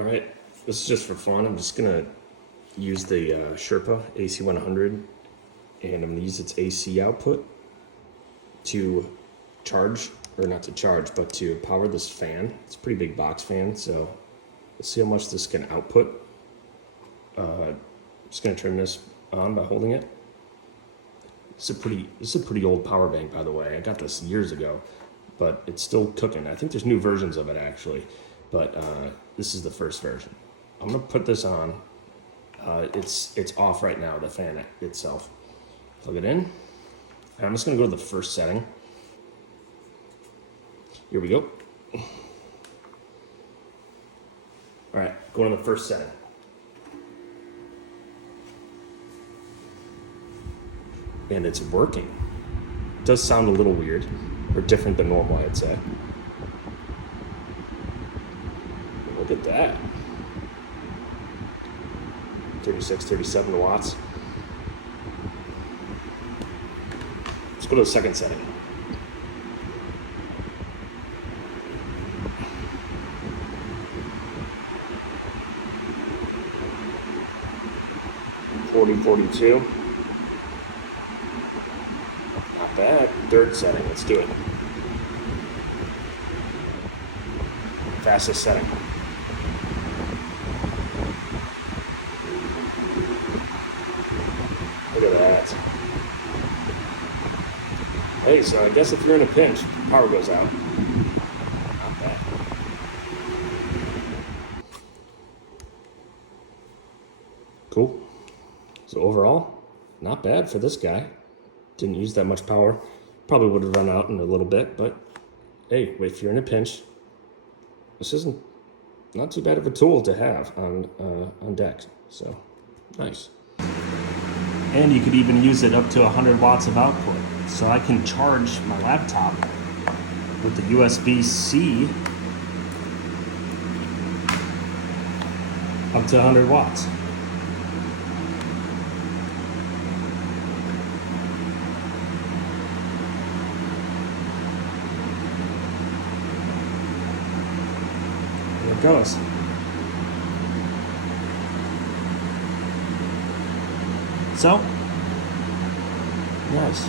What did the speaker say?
All right, this is just for fun. I'm just gonna use the Sherpa AC100, and I'm gonna use its AC output to charge, or not to charge, but to power this fan. It's a pretty big box fan, so let's see how much this can output. I'm just gonna turn this on by holding it. This is a pretty old power bank, by the way. I got this years ago, but it's still cooking. I think there's new versions of it actually, but this is the first version. I'm gonna put this on. It's off right now, the fan itself. Plug it in. And I'm just gonna go to the first setting. Here we go. All right, going to the first setting. And it's working. It does sound a little weird, or different than normal, I'd say. Look at that. 36, 37 watts. Let's go to the second setting. $40.42. Not bad. Third setting. Let's do it. Fastest setting. Look at that. Hey, so I guess if you're in a pinch, power goes out. Not bad. Cool. So overall, not bad for this guy. Didn't use that much power. Probably would have run out in a little bit, but hey, if you're in a pinch, this isn't not too bad of a tool to have on deck. So nice. And you could even use it up to 100 watts of output. So I can charge my laptop with the USB-C up to 100 watts. There it goes. So, nice.